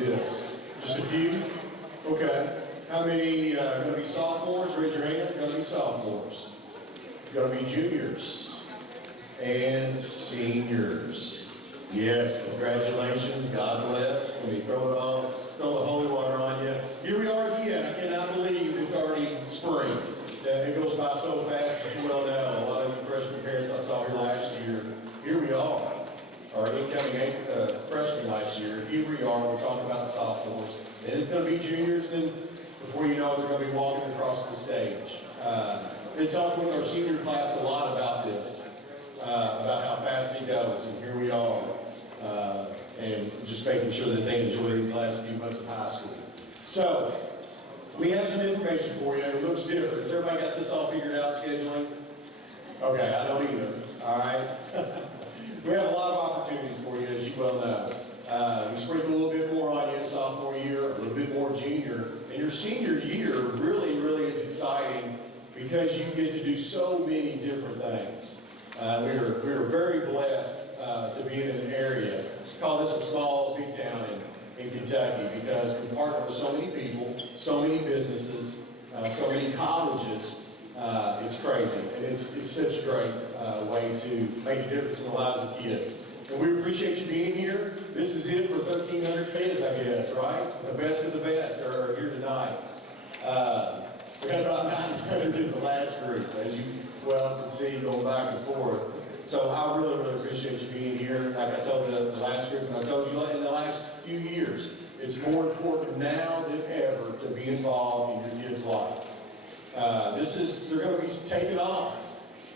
this? Just a few? Okay. How many going to be sophomores? Raise your hand. Going to be sophomores. Going to be juniors and seniors. Yes, congratulations. God bless. Let me throw the holy water on you. Here we are again. I cannot believe it's already spring. It goes by so fast, as you well know. A lot of you freshman parents I saw here last year. Here we are. Our incoming freshman last year. Here we are. We're talking about sophomores. Then it's going to be juniors. Then before you know it, they're going to be walking across the stage. Been talking with our senior class a lot about this, about how fast it goes. And here we are. And just making sure that they enjoy these last few months of high school. So, we have some information for you. It looks different. Has everybody got this all figured out, scheduling? Okay, I don't either. All right. We have a lot of opportunities for you, as you well know. We sprinkle a little bit more on you sophomore year, a little bit more junior. And your senior year really, really is exciting because you get to do so many different things. We are very blessed to be in an area. We call this a small, big town in Kentucky because we partner with so many people, so many businesses, so many colleges. It's crazy, and it's such a great way to make a difference in the lives of kids. And we appreciate you being here. This is it for 1,300 kids, I guess, right? The best of the best are here tonight. We had about 900 in the last group, as you well can see, going back and forth. So I really, really appreciate you being here. Like I told the last group, and I told you in the last few years, it's more important now than ever to be involved in your kid's life. They're going to be taken off,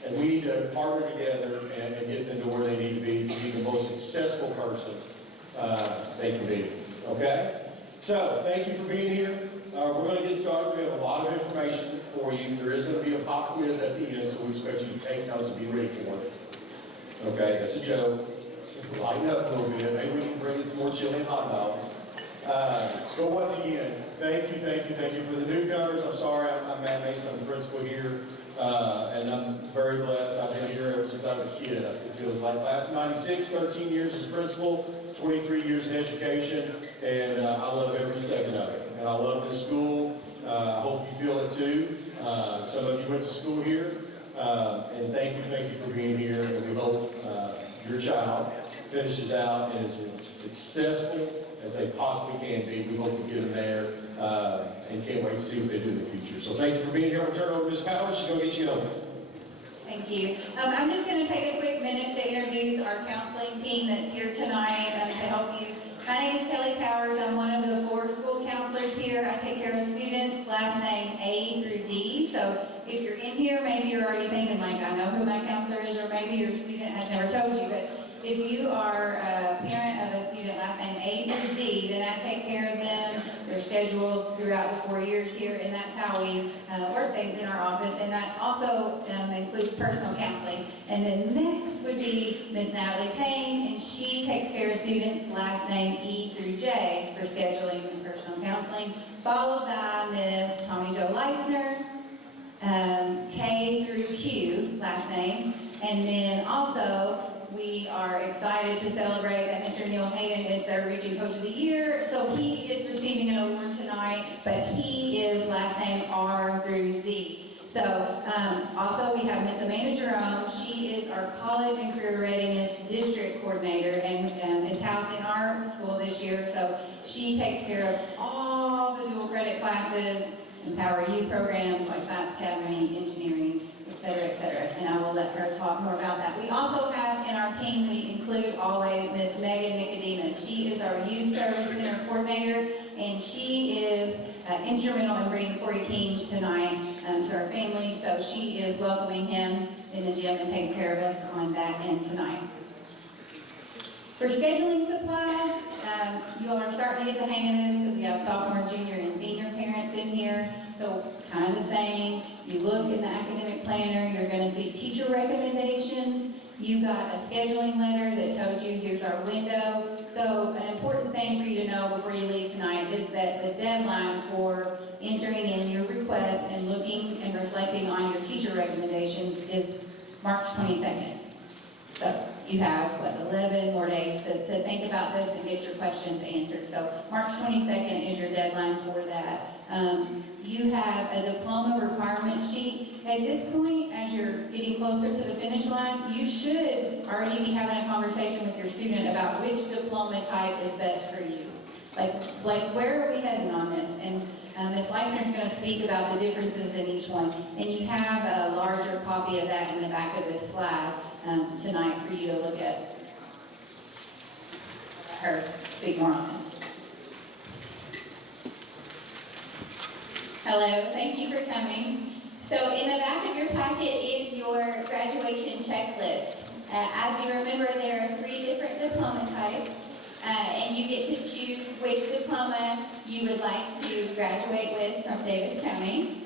and we need to partner together and get them to where they need to be the most successful person they can be. Okay? So, thank you for being here. We're going to get started. We have a lot of information for you. There is going to be a pop quiz at the end, so we expect you to take notes and be ready for it. Okay, that's a joke. Lighten up a little bit. Maybe we can bring in some more chili and hot dogs. But once again, thank you for the newcomers. I'm sorry, I'm Matt Mason, I'm the principal here, and I'm very blessed. I've been here ever since I was a kid. It feels like last 96, 13 years as principal, 23 years in education, and I love every second of it. And I love this school. I hope you feel it too. Some of you went to school here, and thank you for being here. And we hope your child finishes out and is as successful as they possibly can be. We hope we get them there, and can't wait to see what they do in the future. So thank you for being here. I'm going to turn it over to Ms. Powers. She's going to get you over. Thank you. I'm just going to take a quick minute to introduce our counseling team that's here tonight to help you. My name is Kelly Powers. I'm one of the 4 school counselors here. I take care of students, last name A through D. So if you're in here, maybe you're already thinking, like, I know who my counselor is, or maybe your student has never told you. But if you are a parent of a student last name A through D, then I take care of them, their schedules throughout the 4 years here, and that's how we work things in our office. And that also includes personal counseling. And then next would be Miss Natalie Payne, and she takes care of students last name E through J for scheduling and personal counseling, followed by Miss Tommy Jo Leisner, K through Q last name, and then also we are excited to celebrate that Mr. Neil Hayden is their Region Coach of the Year. So he is receiving an award tonight, but he is last name R through Z. So also we have Miss Amanda Jerome. She is our College and Career Readiness District Coordinator and is housed in our school this year. So she takes care of all the dual credit classes, Empower You programs like Science Academy, Engineering, et cetera, and I will let her talk more about that. We also have in our team, we include always Miss Megan Nicodemus. She is our Youth Service Center Coordinator, and she is instrumental in bringing Corey King tonight to our family, so she is welcoming him in the gym and taking care of us on that end tonight. For scheduling supplies, you all are starting to get the hang of this because we have sophomore, junior, and senior parents in here. So kind of the same. You look in the academic planner, you're going to see teacher recommendations. You got a scheduling letter that tells you here's our window. So an important thing for you to know before you leave tonight is that the deadline for entering in your request and looking and reflecting on your teacher recommendations is March 22nd. So you have, 11 more days to think about this and get your questions answered. So March 22nd is your deadline for that. You have a diploma requirement sheet. At this point, as you're getting closer to the finish line, you should already be having a conversation with your student about which diploma type is best for you. Like where are we heading on this? And Ms. Leisner is going to speak about the differences in each one. And you have a larger copy of that in the back of this slide tonight for you to look at. Her speak more on this. Hello, thank you for coming. So in the back of your packet is your graduation checklist. As you remember, there are 3 different diploma types, and you get to choose which diploma you would like to graduate with from Davis County.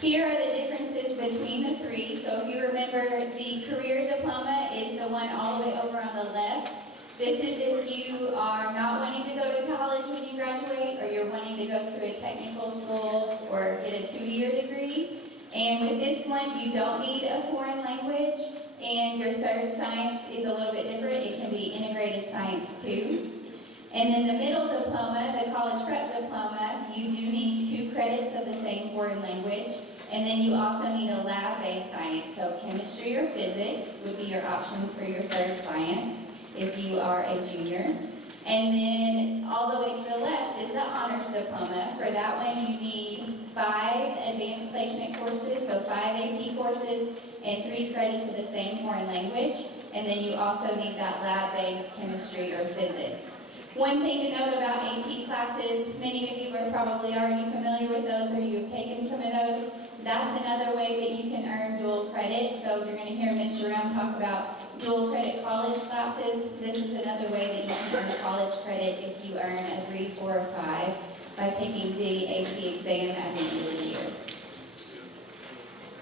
Here are the differences between the 3. So if you remember, the career diploma is the one all the way over on the left. This is if you are not wanting to go to college when you graduate, or you're wanting to go to a technical school or get a 2-year degree. And with this one, you don't need a foreign language, and your third science is a little bit different. It can be integrated science too. And then the middle diploma, the college prep diploma, you do need 2 credits of the same foreign language. And then you also need a lab-based science. So chemistry or physics would be your options for your third science if you are a junior. And then all the way to the left is the honors diploma. For that one, you need 5 advanced placement courses, so 5 AP courses and 3 credits of the same foreign language. And then you also need that lab-based chemistry or physics. One thing to note about AP classes, many of you are probably already familiar with those, or you've taken some of those. That's another way that you can earn dual credit. So you're going to hear Ms. Jerome talk about dual credit college classes. This is another way that you can earn college credit if you earn a 3, 4, or 5 by taking the AP exam at the end of the year.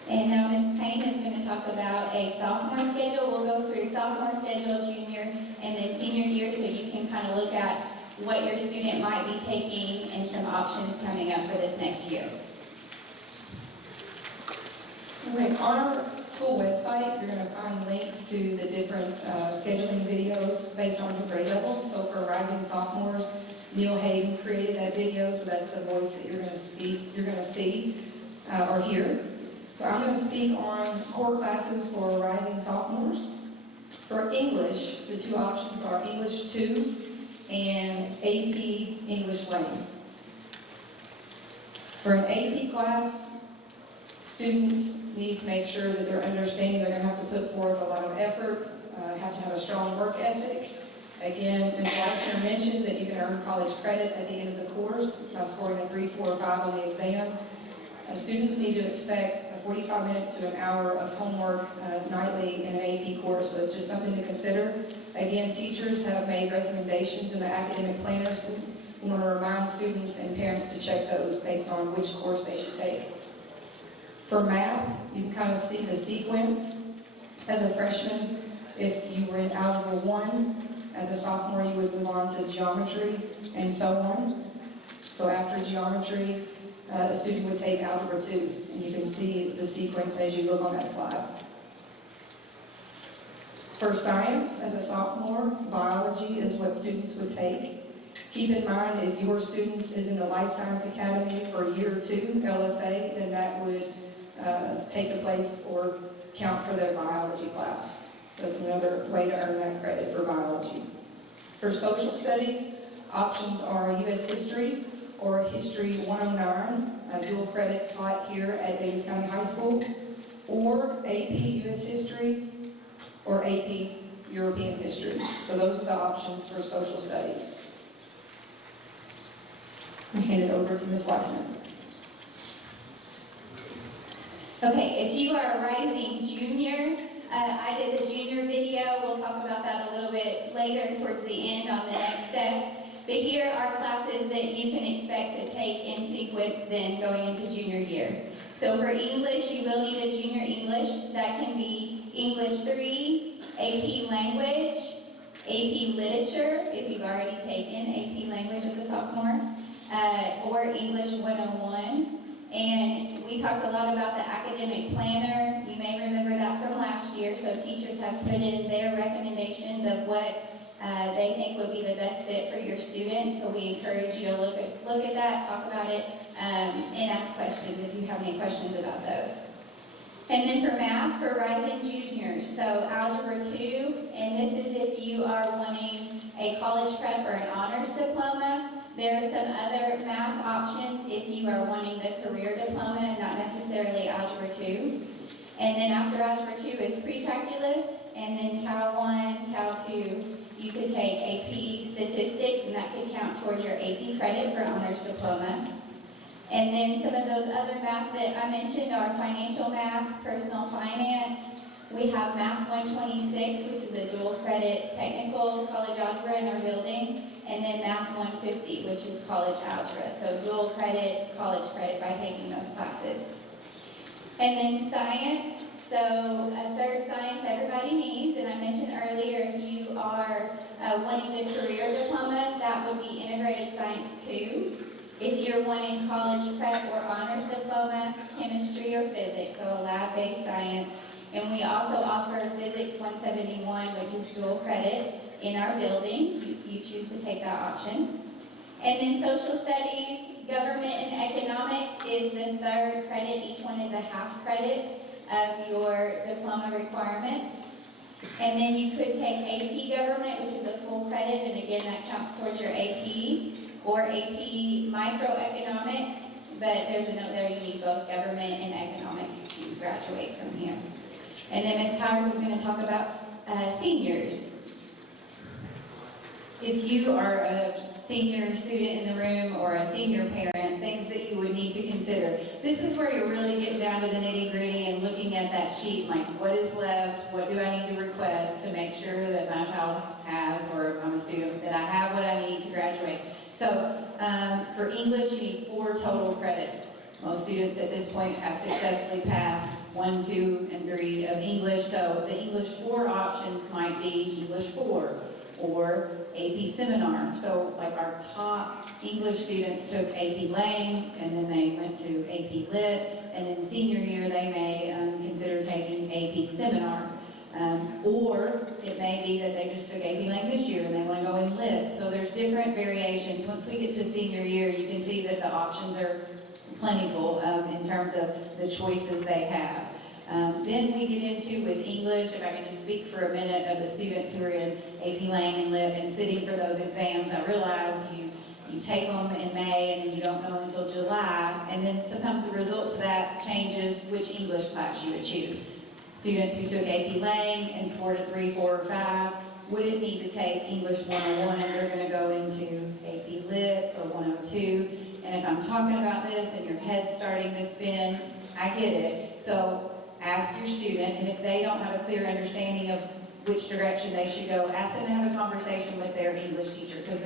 And now Ms. Payne is going to talk about a sophomore schedule. We'll go through sophomore schedule, junior, and then senior year, so you can kind of look at what your student might be taking and some options coming up for this next year. Okay, on our school website, you're going to find links to the different scheduling videos based on your grade level. So for rising sophomores, Neil Hayden created that video, so that's the voice that you're going to see or hear. So I'm going to speak on core classes for rising sophomores. For English, the 2 options are English 2 and AP English Lane. For an AP class, students need to make sure that they're understanding they're going to have to put forth a lot of effort, have to have a strong work ethic. Again, Ms. Leisner mentioned that you can earn college credit at the end of the course by scoring a 3, 4, or 5 on the exam. Students need to expect 45 minutes to an hour of homework nightly in an AP course, so it's just something to consider. Again, teachers have made recommendations in the academic planner, so we want to remind students and parents to check those based on which course they should take. For math, you can kind of see the sequence. As a freshman, if you were in Algebra 1, as a sophomore you would move on to geometry and so on. So after geometry, a student would take Algebra 2, and you can see the sequence as you look on that slide. For science, as a sophomore, biology is what students would take. Keep in mind, if your students is in the Life Science Academy for year 2, LSA, then that would take the place or count for their biology class. So that's another way to earn that credit for biology. For social studies, options are U.S. History or History 109, a dual credit taught here at Davis County High School, or AP U.S. History or AP European History. So those are the options for social studies. I hand it over to Ms. Leisner. Okay, if you are a rising junior, I did the junior video. We'll talk about that a little bit later towards the end on the next steps. But here are classes that you can expect to take in sequence then going into junior year. So for English, you will need a junior English. That can be English 3, AP Language, AP Literature, if you've already taken AP Language as a sophomore, or English 101. And we talked a lot about the academic planner. You may remember that from last year. So teachers have put in their recommendations of what they think would be the best fit for your students. So we encourage you to look at that, talk about it, and ask questions if you have any questions about those. And then for math, for rising juniors, so Algebra 2, and this is if you are wanting a college prep or an honors diploma. There are some other math options if you are wanting the career diploma, not necessarily Algebra 2. And then after Algebra 2 is pre-calculus, and then Cal 1, Cal 2, you could take AP statistics, and that could count towards your AP credit for honors diploma. And then some of those other math that I mentioned are financial math, personal finance. We have Math 126, which is a dual credit technical college algebra in our building, and then Math 150, which is college algebra. So dual credit, college credit by taking those classes. And then science. So a third science everybody needs, and I mentioned earlier if you are wanting the career diploma, that would be integrated science 2. If you're wanting college prep or honors diploma, chemistry or physics, so a lab-based science. And we also offer Physics 171, which is dual credit in our building, if you choose to take that option. And then social studies, government and economics is the third credit. Each one is a half credit of your diploma requirements. And then you could take AP government, which is a full credit, and again, that counts towards your AP, or AP microeconomics, but there's a note there, you need both government and economics to graduate from here. And then Ms. Powers is going to talk about seniors. If you are a senior student in the room or a senior parent, things that you would need to consider. This is where you're really getting down to the nitty-gritty and looking at that sheet, like what is left, what do I need to request to make sure that my child has, or if I'm a student, that I have what I need to graduate. So for English, you need 4 total credits. Most students at this point have successfully passed 1, 2, and 3 of English. So the English 4 options might be English 4 or AP Seminar. So like our top English students took AP Lang, and then they went to AP Lit, and in senior year they may consider taking AP Seminar. Or it may be that they just took AP Lang this year and they want to go in Lit. So there's different variations. Once we get to senior year, you can see that the options are plentiful in terms of the choices they have. Then we get into with English, if I can just speak for a minute of the students who are in AP Lang and Lit and sitting for those exams. I realize you take them in May and then you don't know until July, and then sometimes the results of that changes which English class you would choose. Students who took AP Lang and scored a 3, 4, or 5 wouldn't need to take English 101. They're going to go into AP Lit or 102. And if I'm talking about this and your head's starting to spin, I get it. So ask your student, and if they don't have a clear understanding of which direction they should go, ask them to have a conversation with their English teacher, because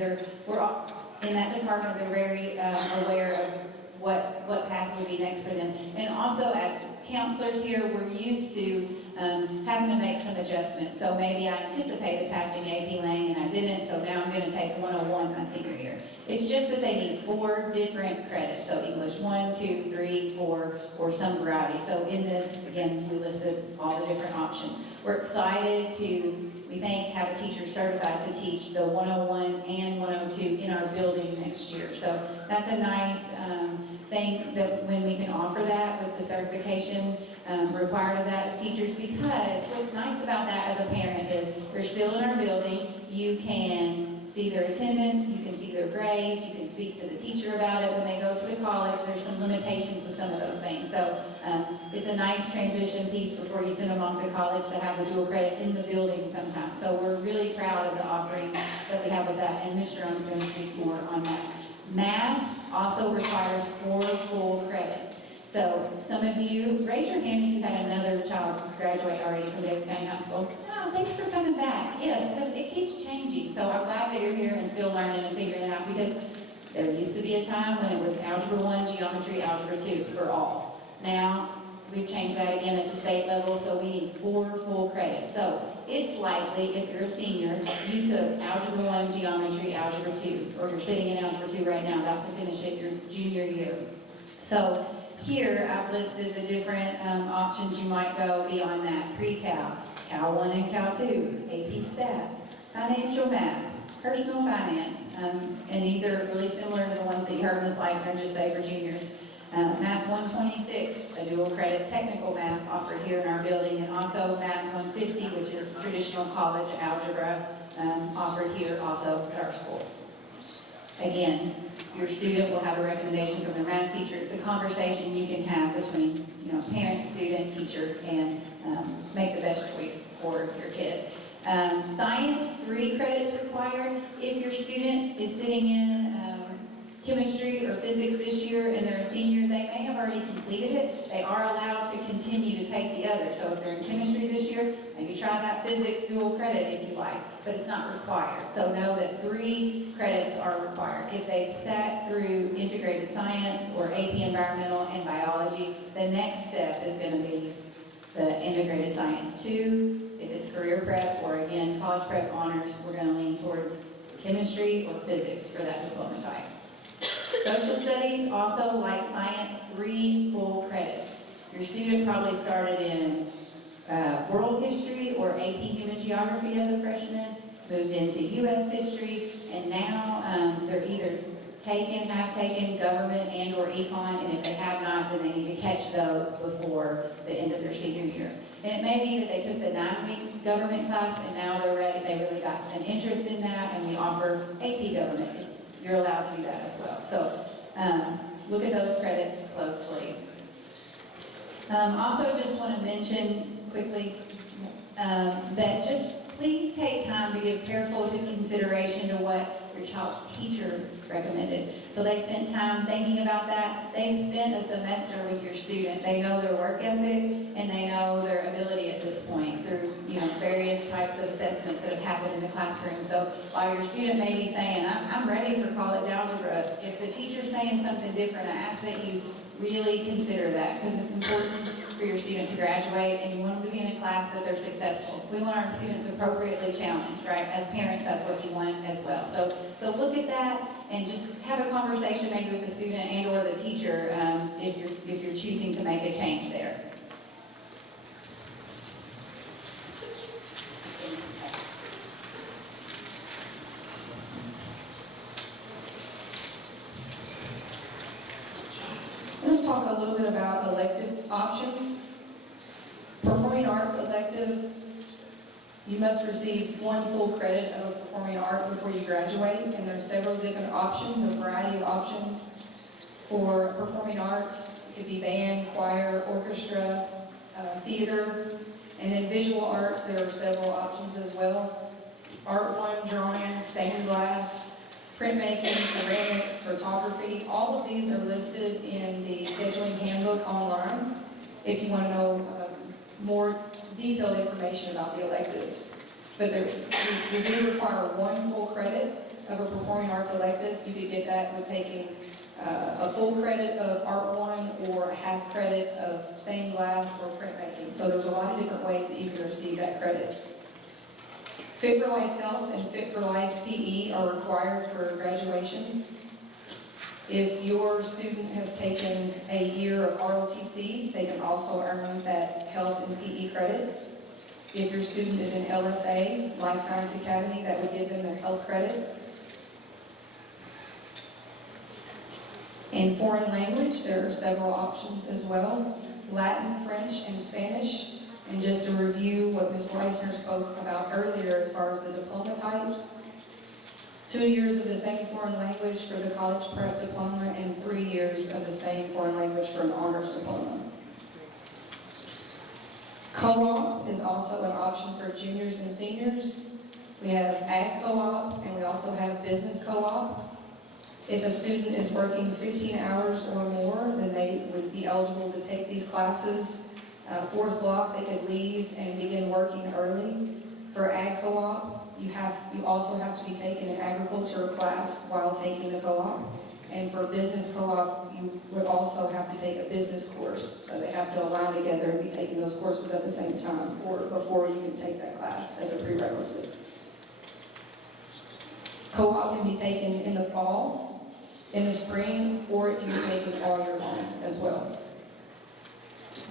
we're all, in that department, they're very aware of what path would be next for them. And also, as counselors here, we're used to having to make some adjustments. So maybe I anticipated passing AP Lang and I didn't, so now I'm going to take 101 my senior year. It's just that they need 4 different credits. So English 1, 2, 3, 4, or some variety. So in this, again, we listed all the different options. We're excited to, we think, have a teacher certified to teach the 101 and 102 in our building next year. So that's a nice thing that when we can offer that with the certification required of that of teachers, because what's nice about that as a parent is they're still in our building, you can see their attendance, you can see their grades, you can speak to the teacher about it. When they go to the college, there's some limitations with some of those things. So it's a nice transition piece before you send them off to college to have the dual credit in the building sometimes. So we're really proud of the offerings that we have with that, and Mr. Jones is going to speak more on that. Math also requires 4 full credits. So some of you, raise your hand if you had another child graduate already from Davis County High School. Oh, thanks for coming back. Yes, because it keeps changing. So I'm glad that you're here and still learning and figuring it out, because there used to be a time when it was Algebra 1, Geometry, Algebra 2 for all. Now, we've changed that again at the state level, so we need 4 full credits. So it's likely, if you're a senior, you took Algebra 1, Geometry, Algebra 2, or you're sitting in Algebra 2 right now, about to finish it your junior year. So here I've listed the different options you might go beyond that. Pre-Cal, Cal 1 and Cal 2, AP Stats, Financial Math, Personal Finance, and these are really similar to the ones that you heard Ms. Leisner just say for juniors. Math 126, a dual credit technical math offered here in our building, and also Math 150, which is traditional college algebra, offered here also at our school. Again, your student will have a recommendation from their math teacher. It's a conversation you can have between, parent, student, teacher, and make the best choice for your kid. Science, 3 credits required. If your student is sitting in chemistry or physics this year and they're a senior, they may have already completed it. They are allowed to continue to take the other. So if they're in chemistry this year, maybe try that physics dual credit if you like, but it's not required. So know that 3 credits are required. If they've sat through integrated science or AP environmental and biology, the next step is going to be the integrated science 2. If it's career prep or again college prep honors, we're going to lean towards chemistry or physics for that diploma type. Social studies, also like science, 3 full credits. Your student probably started in world history or AP human geography as a freshman, moved into U.S. history, and now they're either have taken government and or econ, and if they have not, then they need to catch those before the end of their senior year. And it may be that they took the 9-week government class and now they're ready, they really got an interest in that, and we offer AP government. You're allowed to do that as well. So look at those credits closely. Also just want to mention quickly that just please take time to give careful consideration to what your child's teacher recommended. So they spent time thinking about that. They've spent a semester with your student. They know their work ethic and they know their ability at this point through various types of assessments that have happened in the classroom. So while your student may be saying, I'm ready for college algebra, if the teacher's saying something different, I ask that you really consider that, because it's important for your student to graduate and you want them to be in a class that they're successful. We want our students appropriately challenged, right? As parents, that's what you want as well. So look at that and just have a conversation maybe with the student and or the teacher if you're choosing to make a change there. I'm going to talk a little bit about elective options. Performing arts elective, you must receive 1 full credit of a performing art before you graduate, and there's several different options, a variety of options for performing arts. It could be band, choir, orchestra, theater, and then visual arts, there are several options as well. Art 1, drawing, stained glass, printmaking, ceramics, photography, all of these are listed in the scheduling handbook online if you want to know more detailed information about the electives. But we do require 1 full credit of a performing arts elective. You could get that with taking a full credit of Art 1 or a half credit of stained glass or printmaking. So there's a lot of different ways that you can receive that credit. Fit for Life Health and Fit for Life PE are required for graduation. If your student has taken a year of ROTC, they can also earn that health and PE credit. If your student is in LSA, Life Science Academy, that would give them their health credit. In foreign language, there are several options as well. Latin, French, and Spanish. And just to review what Ms. Leisner spoke about earlier as far as the diploma types, 2 years of the same foreign language for the college prep diploma and 3 years of the same foreign language for an honors diploma. Co-op is also an option for juniors and seniors. We have ag co-op and we also have business co-op. If a student is working 15 hours or more, then they would be eligible to take these classes. 4th block, they could leave and begin working early. For ag co-op, you also have to be taking an agriculture class while taking the co-op. And for business co-op, you would also have to take a business course. So they have to align together and be taking those courses at the same time or before you can take that class as a prerequisite. Co-op can be taken in the fall, in the spring, or it can be taken all year long as well.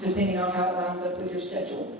depending on how it lines up with your schedule.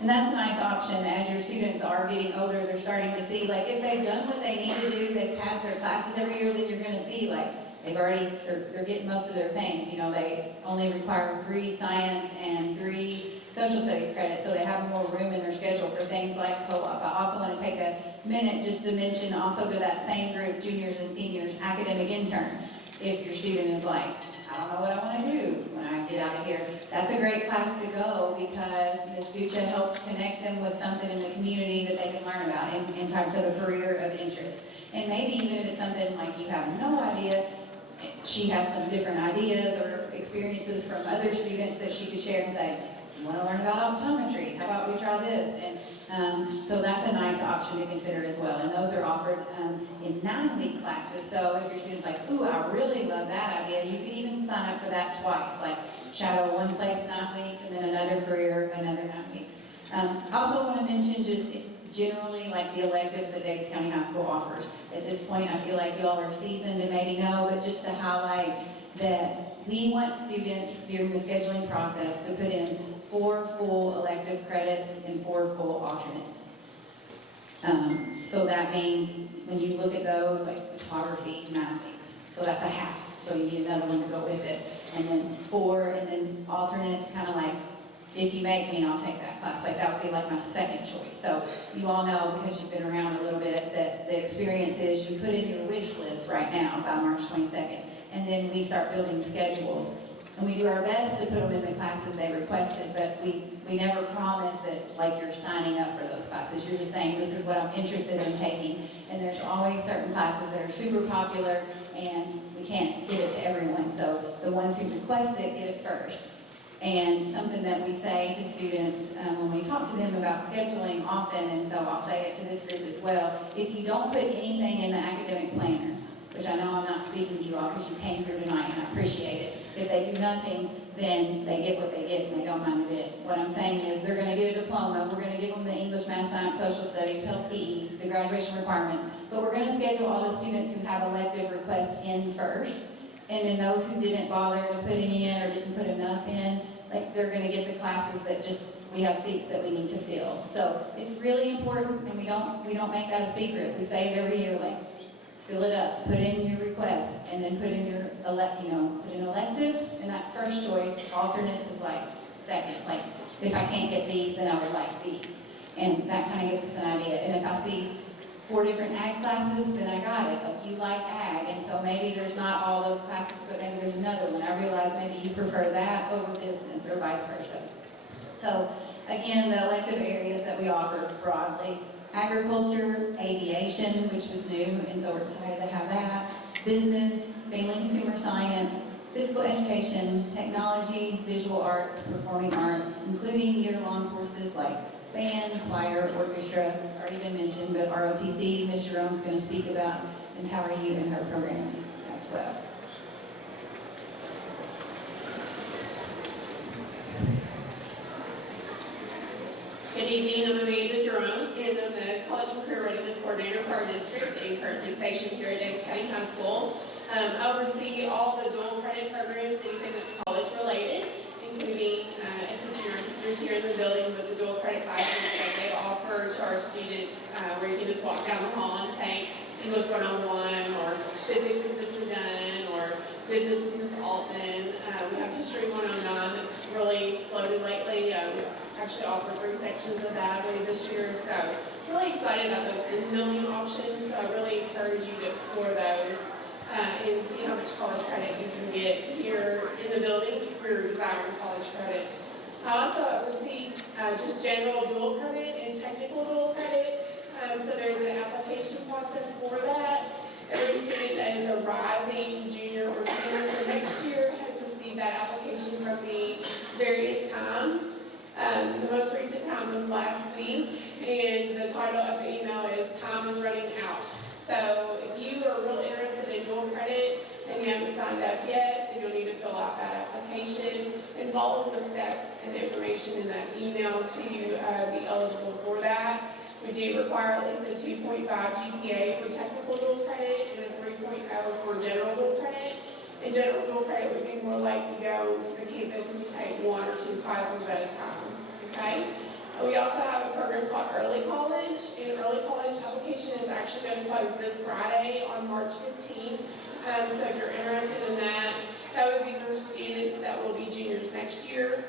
And that's a nice option as your students are getting older, they're starting to see, like, if they've done what they need to do, they've passed their classes every year, then you're gonna see, like, they're getting most of their things, you know, they only require 3 science and 3 social studies credits, so they have more room in their schedule for things like co-op. I also want to take a minute just to mention also to that same group, juniors and seniors, academic intern. If your student is like, I don't know what I want to do when I get out of here, that's a great class to go because Ms. Gucha helps connect them with something in the community that they can learn about in types of a career of interest. And maybe even if it's something like you have no idea, she has some different ideas or experiences from other students that she could share and say, you want to learn about optometry? How about we try this? And so that's a nice option to consider as well. And those are offered in 9-week classes. So if your student's like, ooh, I really love that idea, you could even sign up for that twice, like shadow one place 9 weeks and then another career, another 9 weeks. I also want to mention just generally like the electives that Davis County High School offers. At this point, I feel like y'all are seasoned and maybe know, but just to highlight that we want students during the scheduling process to put in 4 full elective credits and 4 full alternates. So that means when you look at those, like photography, 9 weeks. So that's a half. So you need another one to go with it. And then 4, and then alternates, kind of like, if you make me, I'll take that class. Like that would be like my second choice. So you all know, because you've been around a little bit, that the experience is you put in your wish list right now by March 22nd. And then we start building schedules. And we do our best to put them in the classes they requested, but we never promise that like you're signing up for those classes. You're just saying, this is what I'm interested in taking. And there's always certain classes that are super popular and we can't give it to everyone. So the ones who request it, get it first. And something that we say to students when we talk to them about scheduling often, and so I'll say it to this group as well, if you don't put anything in the academic planner, which I know I'm not speaking to you all because you came here tonight and I appreciate it. If they do nothing, then they get what they get and they don't mind a bit. What I'm saying is they're going to get a diploma, we're going to give them the English, Math, Science, Social Studies, Health, PE, the graduation requirements, but we're going to schedule all the students who have elective requests in first, and then those who didn't bother to put any in or didn't put enough in, like they're going to get the classes that just, we have seats that we need to fill. So it's really important, and we don't make that a secret. We say it every year, like, fill it up, put in your requests, and then put in your, put in electives, and that's first choice. Alternates is like second. Like, if I can't get these, then I would like these. And that kind of gives us an idea. And if I see 4 different ag classes, then I got it. Like, you like ag, and so maybe there's not all those classes, but maybe there's another one. I realize maybe you prefer that over business or vice versa. So, again, the elective areas that we offer broadly: agriculture, aviation, which was new, and so we're excited to have that, business, family consumer science, physical education, technology, visual arts, performing arts, including year-long courses like band, choir, orchestra, already been mentioned, but ROTC, Ms. Jerome's going to speak about Empower You in her programs as well. Good evening, I'm Amanda Jerome, and I'm the College and Career Readiness Coordinator for our district and currently stationed here at Davis County High School. I oversee all the dual credit programs, anything that's college related, including assisting our teachers here in the building with the dual credit classes that they offer to our students, where you can just walk down the hall and take English 101 or Physics with Mr. Dunn or Business with Ms. Altman. We have History 109 that's really exploded lately. We actually offered 3 sections of that, I believe, this year. So really excited about those in-building options. So I really encourage you to explore those and see how much college credit you can get here in the building if you're desiring college credit. I also oversee just general dual credit and technical dual credit. So there's an application process for that. Every student that is a rising junior or senior for next year has received that application from me various times. The most recent time was last week, and the title of the email is "Time is Running Out." So if you are real interested in dual credit and you haven't signed up yet, then you'll need to fill out that application and follow the steps and information in that email to be eligible for that. We do require at least a 2.5 GPA for technical dual credit and a 3.0 for general dual credit. And general dual credit would be more likely to go to the campus students can take 1 or 2 classes at a time, okay? We also have a program called Early College, and Early College application is actually going to close this Friday on March 15th. So if you're interested in that, that would be for students that will be juniors next year.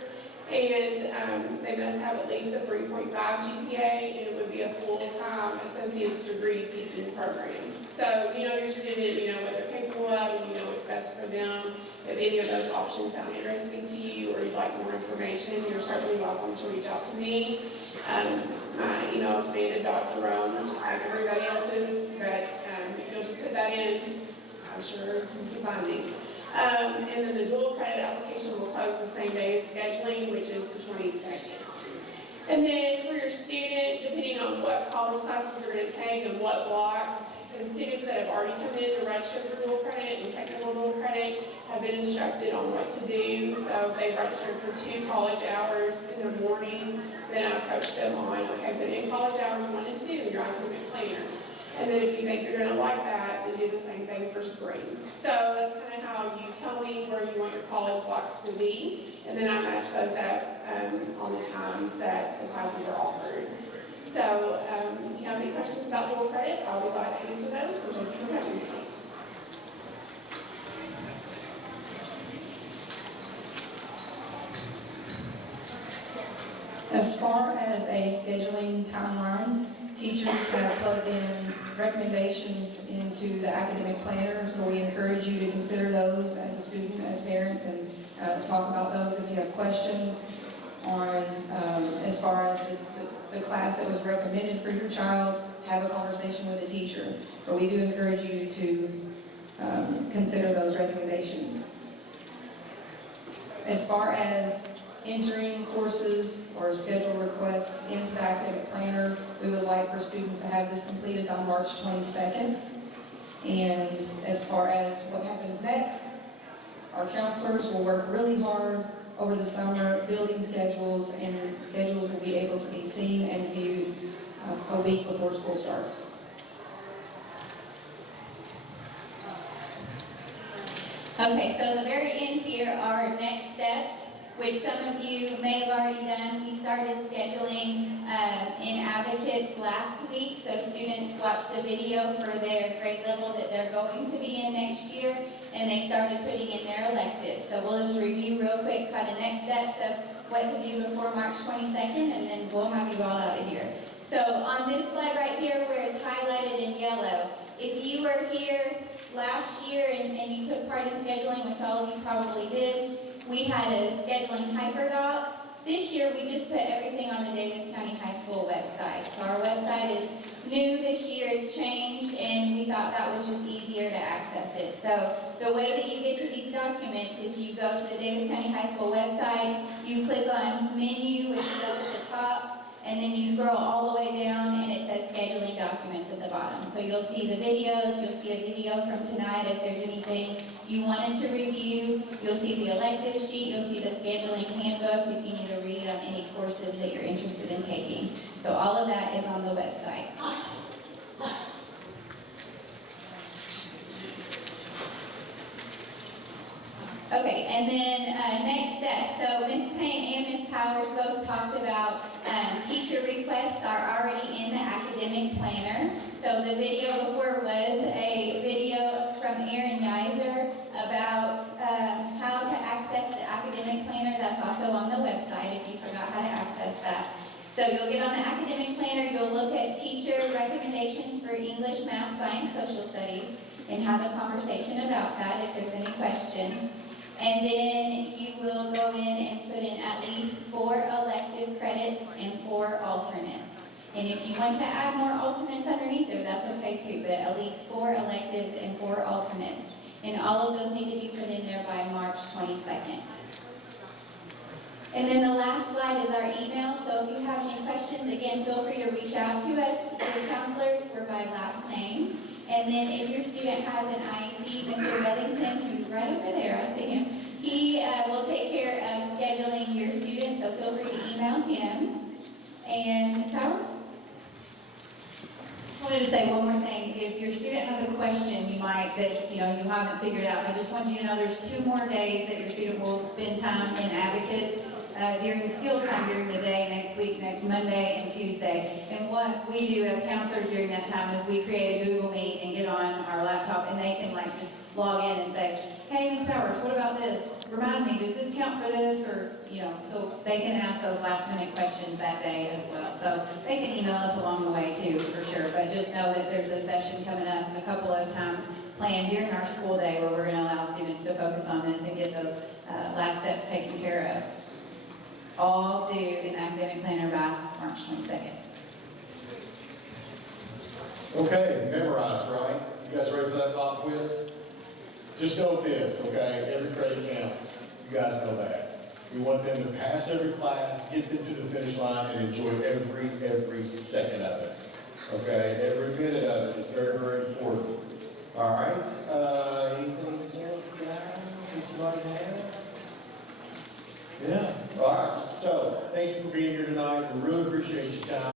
And they must have at least a 3.5 GPA, and it would be a full-time associate's degree seeking program. So you know your student, you know what they're capable of, and you know what's best for them. If any of those options sound interesting to you, or you'd like more information, you're certainly welcome to reach out to me. My email is Amanda.Jerome, just like everybody else's, but if you'll just put that in, I'm sure you can find me. And then the dual credit application will close the same day as scheduling, which is the 22nd. And then for your student, depending on what college classes they're going to take and what blocks, and students that have already come in to register for dual credit and technical dual credit have been instructed on what to do. So if they registered for 2 college hours in the morning, then I coach them on, okay, but in college hours 1 and 2, your academic planner. And then if you think you're going to like that, then do the same thing for spring. So that's kind of how you tell me where you want your college blocks to be, and then I match those up on the times that the classes are offered. So if you have any questions about dual credit, I'll be glad to answer those, and thank you for having me. As far as a scheduling timeline, teachers have plugged in recommendations into the academic planner, so we encourage you to consider those as a student, as parents, and talk about those if you have questions on as far as the class that was recommended for your child. Have a conversation with the teacher, but we do encourage you to consider those recommendations. As far as entering courses or schedule requests into the academic planner, we would like for students to have this completed by March 22nd. And as far as what happens next, our counselors will work really hard over the summer building schedules, and schedules will be able to be seen and viewed a week before school starts. Okay, so the very end here are next steps, which some of you may have already done. We started scheduling in Advocates last week, so students watched the video for their grade level that they're going to be in next year, and they started putting in their electives. So we'll just review real quick kind of next steps of what to do before March 22nd, and then we'll have you all out of here. So on this slide right here where it's highlighted in yellow, if you were here last year and you took part in scheduling, which all of you probably did, we had a scheduling hyperdoc. This year we just put everything on the Davis County High School website. So our website is new this year, it's changed, and we thought that was just easier to access it. So the way that you get to these documents is you go to the Davis County High School website, you click on menu, which is up at the top, and then you scroll all the way down and it says scheduling documents at the bottom. So you'll see the videos, you'll see a video from tonight if there's anything you wanted to review. You'll see the elective sheet, you'll see the scheduling handbook if you need to read on any courses that you're interested in taking. So all of that is on the website. Okay, and then next step. So Ms. Payne and Ms. Powers both talked about teacher requests are already in the academic planner. So the video before was a video from Aaron Geiser about how to access the academic planner. That's also on the website if you forgot how to access that. So you'll get on the academic planner, you'll look at teacher recommendations for English, math, science, social studies, and have a conversation about that if there's any question. And then you will go in and put in at least 4 elective credits and 4 alternates. And if you want to add more alternates underneath there, that's okay too, but at least 4 electives and 4 alternates. And all of those need to be put in there by March 22nd. And then the last slide is our email, so if you have any questions, again, feel free to reach out to us. The counselors were by last name. And then if your student has an IEP, Mr. Wellington, who's right over there, I see him, he will take care of scheduling your student, so feel free to email him. And Ms. Powers? So wanted to say one more thing. If your student has a question you haven't figured out, I just want you to know there's 2 more days that your student will spend time in Advocates during the skill time during the day next week, next Monday and Tuesday. And what we do as counselors during that time is we create a Google Meet and get on our laptop, and they can just log in and say, hey, Ms. Powers, what about this? Remind me, does this count for this? Or, so they can ask those last minute questions that day as well. So they can email us along the way too, for sure. But just know that there's a session coming up a couple of times planned during our school day where we're going to allow students to focus on this and get those last steps taken care of. All due in the academic planner by March 22nd. Okay, memorized, right? You guys ready for that pop quiz? Just know this, okay? Every credit counts. You guys know that. We want them to pass every class, get them to the finish line, and enjoy every second of it. Okay? Every minute of it. It's very, very important. All right. Anything else, guys, that you might have? Yeah. All right. So, thank you for being here tonight. We really appreciate your time.